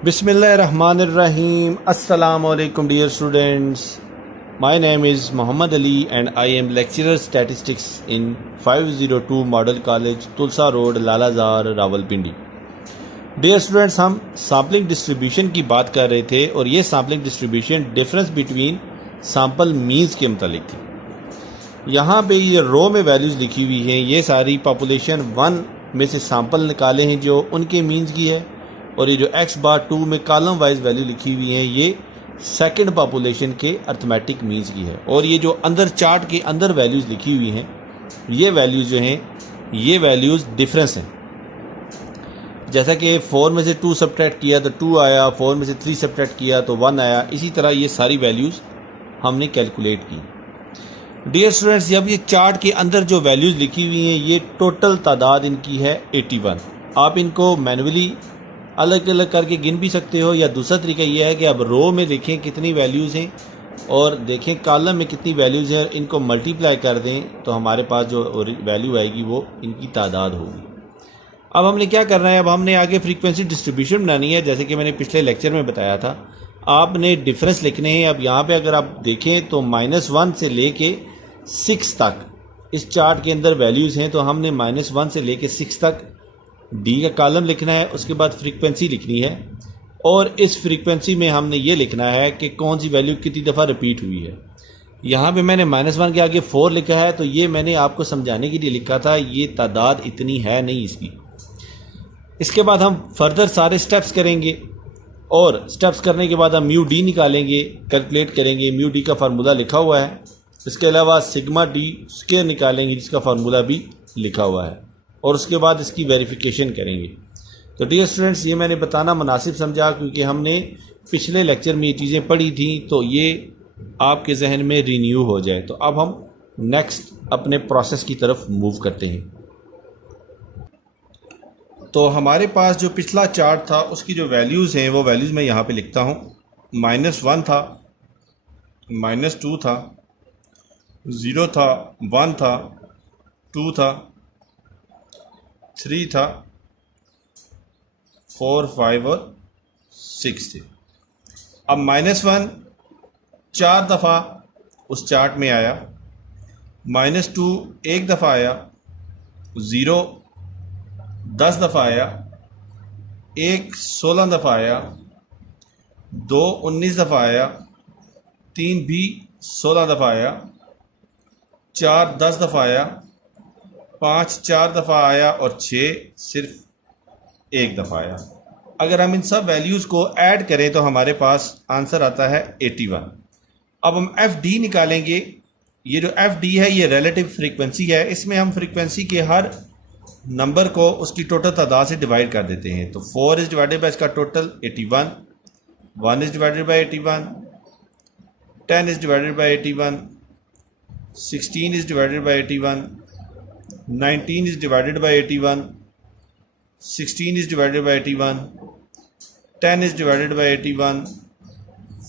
Bismillahirrahmanirrahim. Assalamu alaikum dear students. My name is Muhammad Ali and I am lecturer statistics in 502 Model College, Tulsa Road, Lalazar, Rawalpindi. Dear students, हम sampling distribution की बात कर रहे थे और ये sampling distribution difference between sample means के मुतालिक थी। यहाँ पे ये रो में वैल्यूज़ लिखी हुई हैं, ये सारी पॉपुलेशन 1 में से सैम्पल निकाले हैं जो उनके मीन्स की है, और ये जो x बार 2 में कॉलम वाइज वैल्यू लिखी हुई है ये सेकंड पॉपुलेशन के अर्थमेटिक मीन्स की है। और ये जो अंदर चार्ट के अंदर वैल्यूज़ लिखी हुई हैं ये वैल्यूज़ जो हैं ये वैल्यूज़ डिफरेंस हैं। जैसा कि 4 में से 2 सब्ट्रैक्ट किया तो 2 आया, 4 में से 3 सब्ट्रैक्ट किया तो 1 आया। इसी तरह ये सारी वैल्यूज़ हमने कैलकुलेट की। डियर स्टूडेंट्स, जब ये चार्ट के अंदर जो वैल्यूज़ लिखी हुई हैं ये टोटल तादाद इनकी है 81। आप इनको मैनुअली अलग अलग करके गिन भी सकते हो, या दूसरा तरीका यह है कि आप रो में देखें कितनी वैल्यूज़ हैं और देखें कॉलम में कितनी वैल्यूज़ हैं, इनको मल्टीप्लाई कर दें तो हमारे पास जो वैल्यू आएगी वो इनकी तादाद होगी। अब हमने क्या करना है, अब हमने आगे फ्रीक्वेंसी डिस्ट्रीब्यूशन बनानी है। जैसे कि मैंने पिछले लेक्चर में बताया था, आपने डिफरेंस लिखने हैं। अब यहाँ पे अगर आप देखें तो -1 से लेके 6 तक इस चार्ट के अंदर वैल्यूज़ हैं, तो हमने -1 से लेके 6 तक डी का कॉलम लिखना है, उसके बाद फ्रीक्वेंसी लिखनी है, और इस फ्रीक्वेंसी में हमने ये लिखना है कि कौन सी वैल्यू कितनी दफ़ा रिपीट हुई है। यहाँ पे मैंने -1 के आगे 4 लिखा है, तो ये मैंने आपको समझाने के लिए लिखा था, ये तादाद इतनी है नहीं इसकी। इसके बाद हम फर्दर सारे स्टेप्स करेंगे और स्टेप्स करने के बाद हम म्यू डी निकालेंगे, कैलकुलेट करेंगे। म्यू डी का फार्मूला लिखा हुआ है। इसके अलावा सिग्मा डी स्क्वायर निकालेंगे जिसका फार्मूला भी लिखा हुआ है, और उसके बाद इसकी वेरिफिकेशन करेंगे। तो डियर स्टूडेंट्स, ये मैंने बताना मुनासिब समझा क्योंकि हमने पिछले लेक्चर में ये चीज़ें पढ़ी थी, तो ये आपके जहन में रिन्यू हो जाए। तो अब हम नेक्स्ट अपने प्रोसेस की तरफ मूव करते हैं। तो हमारे पास जो पिछला चार्ट था उसकी जो वैल्यूज़ हैं वो वैल्यूज़ मैं यहाँ पे लिखता हूँ। -1 था, -2 था, 0 था, 1 था, 2 था, 3 था, 4, 5 और 6 थे। अब -1 4 दफ़ा उस चार्ट में आया, -2 1 दफ़ा आया, 0 10 दफ़ा आया, 1 16 दफ़ा आया, 2 19 दफ़ा आया, 3 भी 16 दफ़ा आया, 4 10 दफ़ा आया, 5 4 दफ़ा आया और 6 सिर्फ 1 दफ़ा आया। अगर हम इन सब वैल्यूज़ को ऐड करें तो हमारे पास आंसर आता है 81। अब हम एफ डी निकालेंगे। ये जो एफ डी है ये रिलेटिव फ्रीक्वेंसी है। इसमें हम फ्रीक्वेंसी के हर नंबर को उसकी टोटल तादाद से डिवाइड कर देते हैं। तो 4 इज डिवाइडेड बाय इसका total 81, 1 is divided bye 81, 10 is divided bye 81, 16 is divided bye 81, 19 is divided bye 81, 16 is divided by 81, 10 is divided by 81,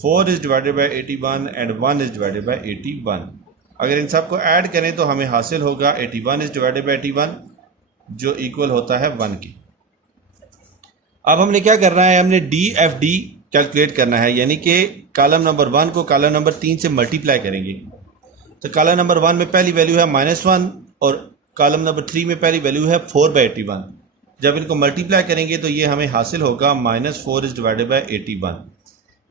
4 is divided by 81 and 1 is divided by 81। अगर इन सब को ऐड करें तो हमें हासिल होगा 81 is divided by 81 जो इक्वल होता है 1 के। अब हमने क्या करना है, हमने डी एफ डी कैलकुलेट करना है, यानी कि कॉलम नंबर 1 को कॉलम नंबर 3 से मल्टीप्लाई करेंगे। तो कॉलम नंबर 1 में पहली वैल्यू है -1 और कॉलम नंबर 3 में पहली वैल्यू है 4/81। जब इनको मल्टीप्लाई करेंगे तो ये हमें हासिल होगा -4 इज डिवाइडेड बाय 81।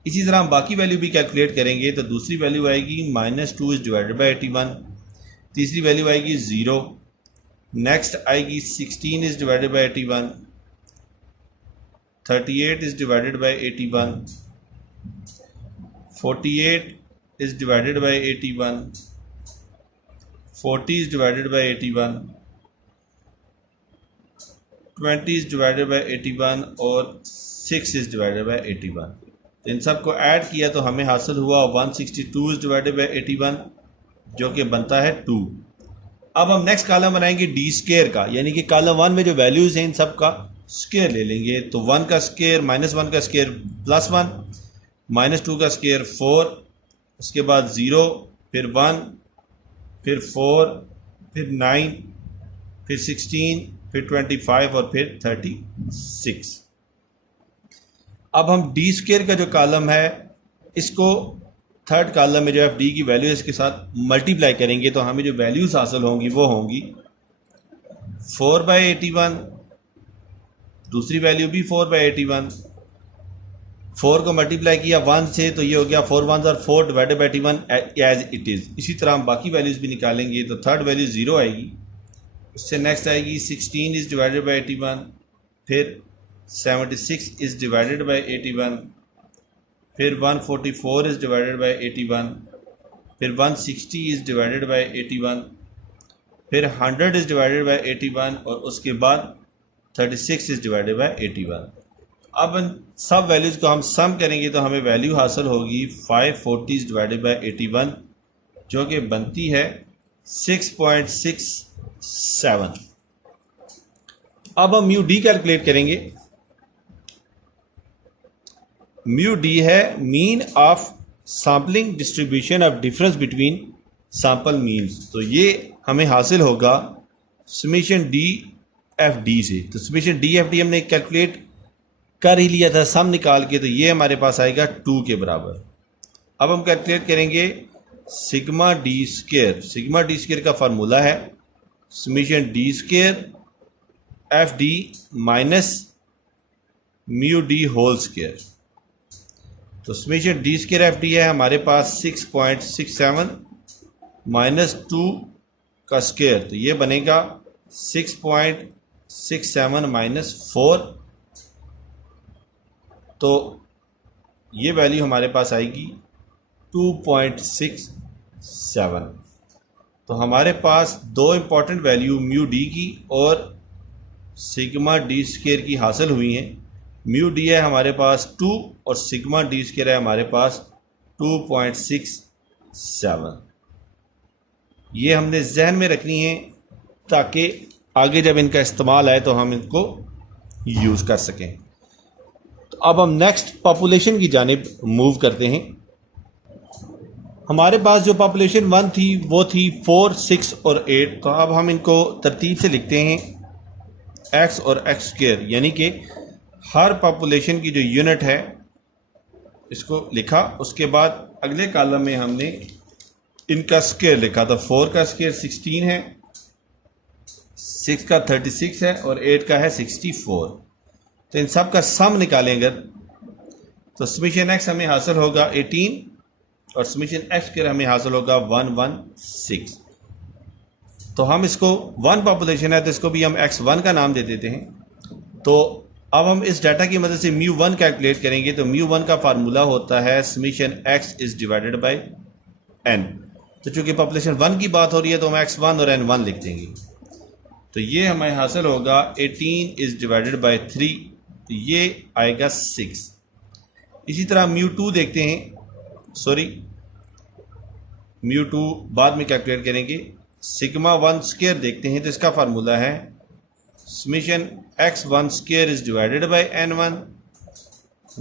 इसी तरह हम बाकी वैल्यू भी कैलकुलेट करेंगे। तो दूसरी वैल्यू आएगी -2 इज डिवाइडेड बाय 81, तीसरी वैल्यू आएगी 0, नेक्स्ट आएगी 16 is divided bye 81, 38 is divided bye 81, 48 is divided bye 81, 40 is divided bye 81, 20 is divided bye 81 और 6 इज डिवाइडेड बाय 81। तो इन सब को ऐड किया तो हमें हासिल हुआ 162 इज डिवाइडेड बाय 81 जो कि बनता है 2। अब हम नेक्स्ट कॉलम बनाएंगे डी स्क्वायर का, यानी कि कॉलम 1 में जो वैल्यूज़ हैं इन सब का स्क्वायर ले लेंगे। तो 1 का स्क्वायर, -1 का स्क्वायर +1, -2 का स्क्वायर 4, उसके बाद 0, फिर 1, फिर 4, फिर 9, फिर 16, फिर 25 और फिर 36। अब हम डी स्क्वायर का जो कॉलम है इसको थर्ड कॉलम में जो एफ डी की वैल्यू है इसके साथ मल्टीप्लाई करेंगे तो हमें जो वैल्यूज हासिल होंगी वो होंगी 4/81, दूसरी वैल्यू भी 4/81, 4 को मल्टीप्लाई किया 1 से तो ये हो गया 4 1 4 divided by 81 as it is. इसी तरह हम बाकी वैल्यूज़ भी निकालेंगे तो थर्ड वैल्यू 0 आएगी। उससे नेक्स्ट आएगी 16 इज़ डिवाइडेड बाई 81, फिर 76 इज़ डिवाइडेड बाई 81, फिर 144 इज़ डिवाइडेड बाई 81, फिर 160 इज़ डिवाइडेड बाई 81, फिर 100 इज़ डिवाइडेड बाई 81 और उसके बाद 36 इज़ डिवाइडेड बाई 81। अब इन सब वैल्यूज़ को हम सम करेंगे तो हमें वैल्यू हासिल होगी 540 डिवाइडेड बाई 81 जो कि बनती है 6.67। अब हम म्यू डी कैलकुलेट करेंगे। म्यू डी है mean of sampling distribution of difference between sample means. तो ये हमें हासिल होगा समेशन डी एफ डी से। तो समेशन डी एफ डी हमने कैलकुलेट कर ही लिया था सम निकाल के, तो ये हमारे पास आएगा 2 के बराबर। अब हम कैलकुलेट करेंगे sigma D square. Sigma D square का फार्मूला है summation D square F D minus mu D whole square. तो summation D square F D है हमारे पास 6.67 माइनस 2 का स्क्वायर, तो ये बनेगा 6.67 माइनस 4, तो ये वैल्यू हमारे पास आएगी 2.67। तो हमारे पास दो इम्पॉर्टेंट वैल्यू म्यू डी की और सिग्मा डी स्क्वायर की हासिल हुई हैं। म्यू डी है हमारे पास 2 और सिग्मा डी स्क्वायर है हमारे पास 2.67। ये हमने जहन में रखनी है ताकि आगे जब इनका इस्तेमाल आए तो हम इनको यूज़ कर सकें। तो अब हम नेक्स्ट पॉपुलेशन की जानिब मूव करते हैं। हमारे पास जो पॉपुलेशन 1 थी वो थी 4, 6 और 8। तो अब हम इनको तरतीब से लिखते हैं x और x स्क्वायर, यानी कि हर पॉपुलेशन की जो यूनिट है इसको लिखा। उसके बाद अगले कॉलम में हमने इनका स्क्वायर लिखा। तो 4 का स्क्वायर 16 है, 6 का 36 है और 8 का है 64। तो इन सब का सम निकालेंगे तो समेशन x हमें हासिल होगा 18 और समेशन x स्क्वायर हमें हासिल होगा 116। तो हम इसको 1 पॉपुलेशन है तो इसको भी हम x1 का नाम दे देते हैं। तो अब हम इस डाटा की मदद से म्यू 1 कैलकुलेट करेंगे। तो म्यू 1 का फार्मूला होता है summation x is divided by n। तो चूंकि पॉपुलेशन 1 की बात हो रही है तो हम x1 और n1 लिख देंगे। तो ये हमें हासिल होगा 18 इज डिवाइडेड बाई 3, तो ये आएगा 6। इसी तरह म्यू 2 देखते हैं, म्यू 2 बाद में कैलकुलेट करेंगे। सिग्मा 1 स्क्वायर देखते हैं तो इसका फार्मूला है summation x1 square is divided by n1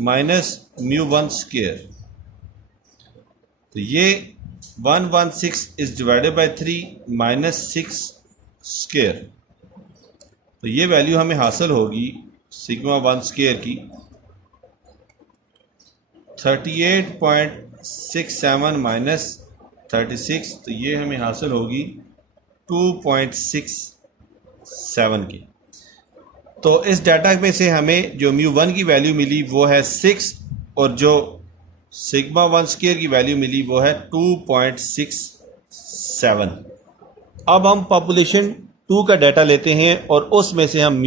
minus mu 1 square. तो ये 116 is divided by 3 minus 6 square. तो ये वैल्यू हमें हासिल होगी सिग्मा 1 स्क्वायर की 38.67 माइनस 36, तो ये हमें हासिल होगी 2.67 की। तो इस डाटा में से हमें जो म्यू 1 की वैल्यू मिली वो है 6 और जो सिग्मा 1 स्क्वायर की वैल्यू मिली वो है 2.67। अब हम पॉपुलेशन 2 का डाटा लेते हैं और उसमें से हम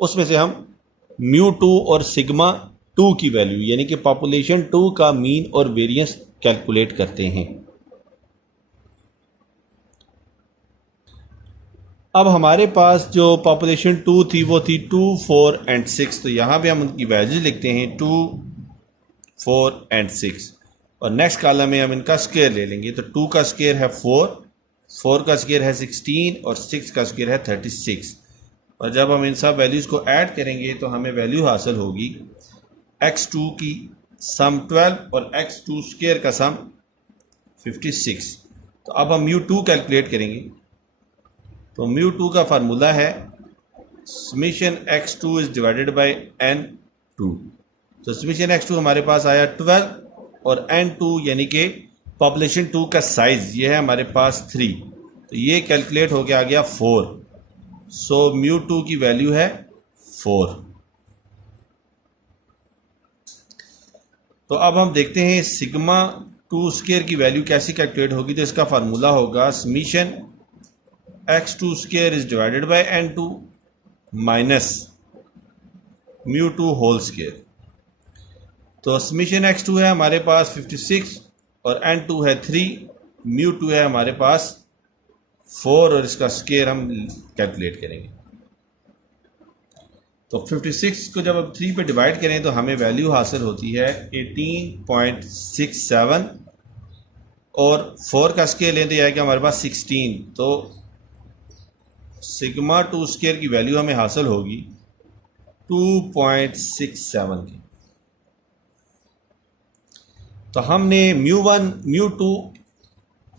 उसमें से हम म्यू 2 और सिग्मा 2 की वैल्यू यानी कि पॉपुलेशन 2 का मीन और वेरिएंस कैलकुलेट करते हैं। अब हमारे पास जो पॉपुलेशन 2 थी वो थी 2, 4 एंड 6। तो यहाँ पे हम उनकी वैल्यूज लिखते हैं 2, 4 एंड 6 और नेक्स्ट कॉलम में हम इनका स्क्वायर ले लेंगे। तो 2 का स्क्वायर है 4, 4 का स्क्वायर है 16 और 6 का स्क्वायर है 36। और जब हम इन सब वैल्यूज़ को ऐड करेंगे तो हमें वैल्यू हासिल होगी x2 की सम 12 और x2 स्क्वायर का सम 56। तो अब हम म्यू 2 कैलकुलेट करेंगे। तो म्यू 2 का फार्मूला है summation x2 is divided by n2। तो समीशन x2 हमारे पास आया 12 और n2 यानी कि पॉपुलेशन 2 का साइज ये है हमारे पास 3, तो ये कैलकुलेट होके आ गया 4। सो म्यू 2 की वैल्यू है 4। तो अब हम देखते हैं सिग्मा 2 स्क्वायर की वैल्यू कैसे कैलकुलेट होगी। तो इसका फार्मूला होगा summation x2 square is divided by n2 minus mu 2 whole square. तो समीशन x2 है हमारे पास 56 और n2 है 3, म्यू 2 है हमारे पास 4 और इसका स्क्वायर हम कैलकुलेट करेंगे। तो 56 को जब हम 3 पे डिवाइड करें तो हमें वैल्यू हासिल होती है 18.67 और 4 का स्क्वायर लें तो यह आएगा हमारे पास 16। तो सिग्मा 2 स्क्वायर की वैल्यू हमें हासिल होगी 2.67 की। तो हमने म्यू 1, म्यू 2,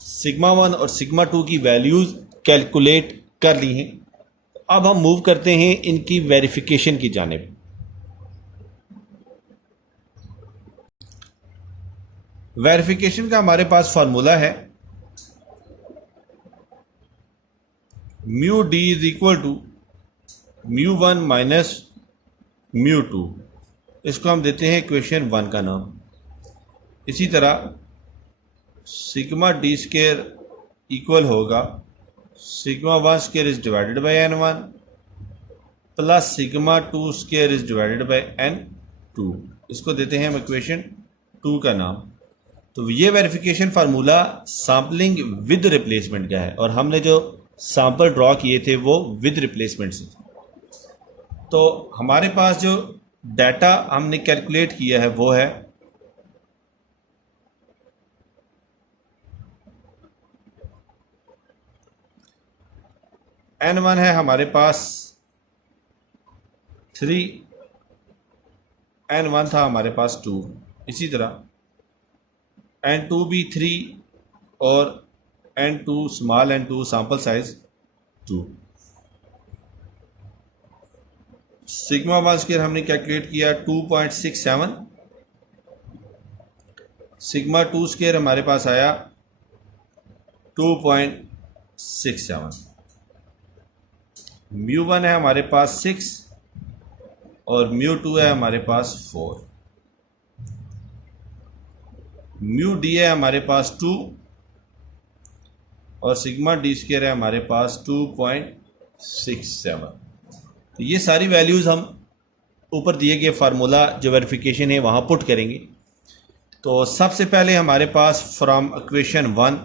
सिग्मा 1 और सिग्मा 2 की वैल्यूज कैलकुलेट कर ली हैं। अब हम मूव करते हैं इनकी वेरिफिकेशन की जानिब। वेरिफिकेशन का हमारे पास फार्मूला है mu D is equal to mu 1 minus mu 2। इसको हम देते हैं इक्वेशन 1 का नाम। इसी तरह सिग्मा डी स्क्वायर इक्वल होगा sigma 1 square is divided by n1 plus sigma 2 square is divided by n2। इसको देते हैं हम इक्वेशन 2 का नाम। तो ये verification formula sampling with replacement का है और हमने जो सैंपल ड्रॉ किए थे वो विद रिप्लेसमेंट से। तो हमारे पास जो डाटा हमने कैलकुलेट किया है वो है n1 है हमारे पास 3, n1 था हमारे पास 2, इसी तरह n2 भी 3 और n2 small n2 sample size 2। Sigma 1 square हमने कैलकुलेट किया 2.67, सिग्मा 2 स्क्वायर हमारे पास आया 2.67, म्यू 1 है हमारे पास 6 और म्यू 2 है हमारे पास 4, म्यू डी है हमारे पास 2 और सिग्मा डी स्क्वायर है हमारे पास 2.67। तो ये सारी वैल्यूज़ हम ऊपर दिए गए फार्मूला जो वेरिफिकेशन है वहाँ पुट करेंगे। तो सबसे पहले हमारे पास फ्रॉम इक्वेशन 1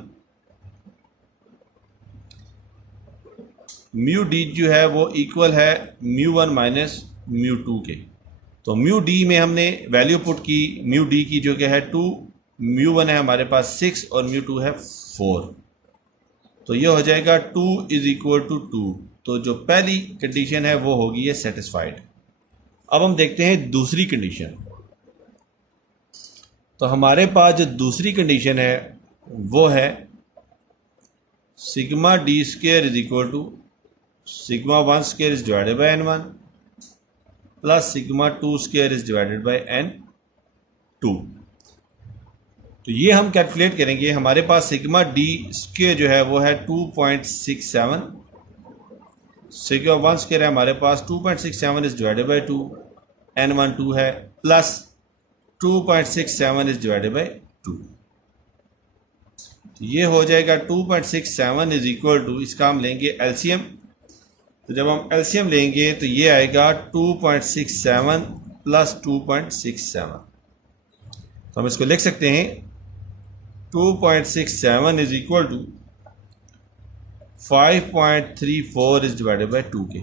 म्यू डी जो है वो इक्वल है म्यू 1 माइनस म्यू 2 के। तो म्यू डी में हमने वैल्यू पुट की म्यू डी की जो कि है 2, म्यू 1 है हमारे पास 6 और म्यू 2 है 4। तो ये हो जाएगा 2 इज इक्वल टू 2। तो जो पहली कंडीशन है वो होगी ये सेटिस्फाइड। अब हम देखते हैं दूसरी कंडीशन। तो हमारे पास जो दूसरी कंडीशन है वो है sigma D square is equal to sigma 1 square is divided by n1 plus sigma 2 square is divided by n2। तो ये हम कैलकुलेट करेंगे। हमारे पास सिग्मा डी स्क्वायर जो है वो है 2.67, सिग्मा 1 स्क्वायर है हमारे पास 2.67 इज डिवाइडेड बाय 2, n1 2 है प्लस 2.67 इज डिवाइडेड बाय 2। तो ये हो जाएगा 2.67 इज इक्वल टू, इसका हम लेंगे एलसीएम। तो जब हम एलसीएम लेंगे तो ये आएगा 2.67 प्लस 2.67। तो हम इसको लिख सकते हैं 2.67 is equal to 5.34 is divided by 2 के।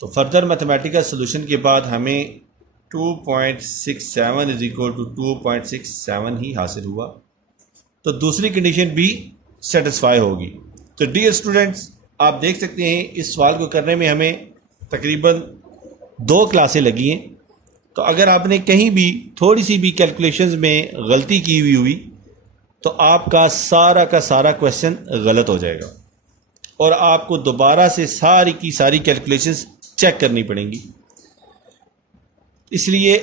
तो फर्दर मैथमेटिकल सोल्यूशन के बाद हमें 2.67 इज इक्वल टू 2.67 ही हासिल हुआ। तो दूसरी कंडीशन भी सेटिस्फाई होगी। तो डियर स्टूडेंट्स, आप देख सकते हैं इस सवाल को करने में हमें तकरीबन 2 क्लासें लगी हैं। तो अगर आपने कहीं भी थोड़ी सी भी कैलकुलेशंस में गलती की हुई तो आपका सारा का सारा क्वेश्चन गलत हो जाएगा। और आपको दोबारा से सारी की सारी कैलकुलेशंस चेक करनी पड़ेंगी। इसलिए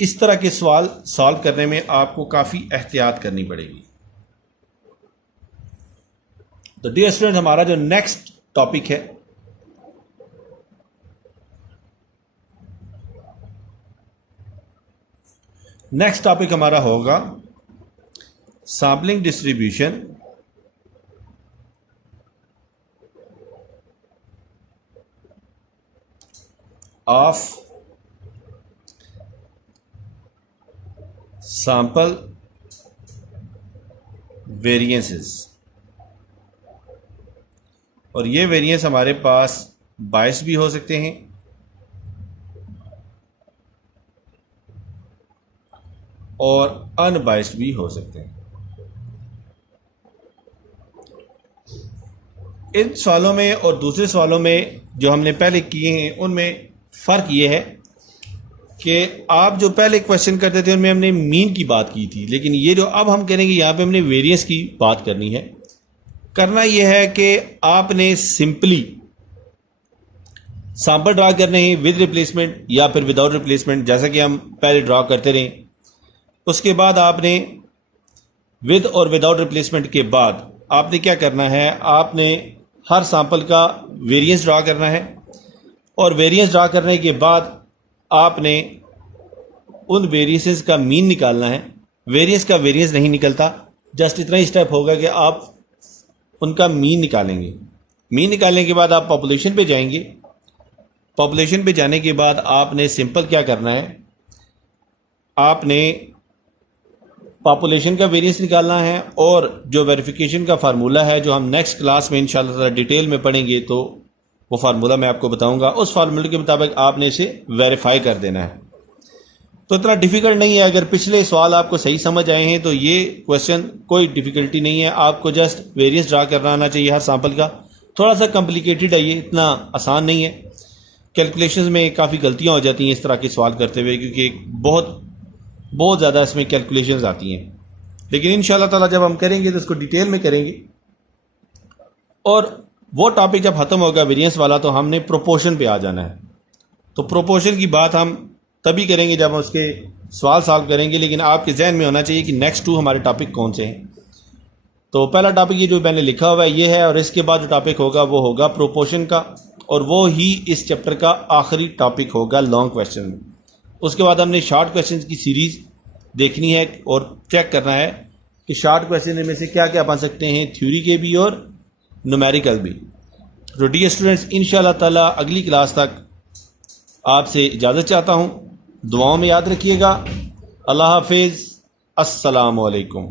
इस तरह के सवाल सॉल्व करने में आपको काफ़ी एहतियात करनी पड़ेगी। तो डियर स्टूडेंट, हमारा जो नेक्स्ट टॉपिक है हमारा होगा sampling distribution of sample variances. और ये वेरिएंस हमारे पास बायस भी हो सकते हैं और अनबायस्ड भी हो सकते हैं। इन सवालों में और दूसरे सवालों में जो हमने पहले किए हैं उनमें फ़र्क ये है कि आप जो पहले क्वेश्चन करते थे उनमें हमने मीन की बात की थी, लेकिन ये जो अब हम करेंगे यहाँ पे हमने वेरिएंस की बात करनी है। करना यह है कि आपने सिंपली सैंपल ड्रा करने हैं विद रिप्लेसमेंट या फिर विदाउट रिप्लेसमेंट, जैसा कि हम पहले ड्रा करते रहे। उसके बाद आपने विद और विदाउट रिप्लेसमेंट के बाद आपने क्या करना है, आपने हर सैंपल का वेरिएंस ड्रा करना है और वेरिएंस ड्रा करने के बाद आपने उन वेरिएंसेस का मीन निकालना है। वेरिएंस का वेरिएंस नहीं निकलता, जस्ट इतना ही स्टेप होगा कि आप उनका मीन निकालेंगे। मीन निकालने के बाद आप पॉपुलेशन पे जाएंगे। पॉपुलेशन पे जाने के बाद आपने सिंपल क्या करना है, आपने पॉपुलेशन का वेरिएंस निकालना है और जो वेरिफिकेशन का फार्मूला है जो हम नेक्स्ट क्लास में इंशाल्लाह डिटेल में पढ़ेंगे तो वो फार्मूला मैं आपको बताऊंगा, उस फार्मूले के मुताबिक आपने इसे वेरीफाई कर देना है। तो इतना डिफिकल्ट नहीं है। अगर पिछले सवाल आपको सही समझ आए हैं तो ये क्वेश्चन कोई डिफिकल्टी नहीं है। आपको जस्ट वेरिएंस ड्रा करना आना चाहिए हर सैंपल का। थोड़ा सा कॉम्प्लिकेटेड है, ये इतना आसान नहीं है। कैलकुलेशंस में काफ़ी गलतियां हो जाती हैं इस तरह के सवाल करते हुए, क्योंकि बहुत ज़्यादा इसमें कैलकुलेशंस आती हैं। लेकिन इंशाल्लाह ताला जब हम करेंगे तो इसको डिटेल में करेंगे। और वो टॉपिक जब ख़त्म होगा वेरिएंस वाला तो हमने प्रोपोर्शन पे आ जाना है। तो प्रोपोर्शन की बात हम तभी करेंगे जब हम उसके सवाल सॉल्व करेंगे, लेकिन आपके जहन में होना चाहिए कि नेक्स्ट 2 हमारे टॉपिक कौन से हैं। तो पहला टॉपिक ये जो मैंने लिखा हुआ है ये है, और इसके बाद जो टॉपिक होगा वो होगा प्रोपोर्शन का, और वो ही इस चैप्टर का आखिरी टॉपिक होगा लॉन्ग क्वेश्चन में। उसके बाद हमने शॉर्ट क्वेश्चन की सीरीज़ देखनी है और चेक करना है कि शॉर्ट क्वेश्चन में से क्या क्या बन सकते हैं, थ्योरी के भी और न्यूमेरिकल भी। तो डियर स्टूडेंट्स, इंशाल्लाह ताला अगली क्लास तक आपसे इजाज़त चाहता हूँ। दुआओं में याद रखिएगा। अल्लाह हाफिज़। अस्सलामु अलैकुम।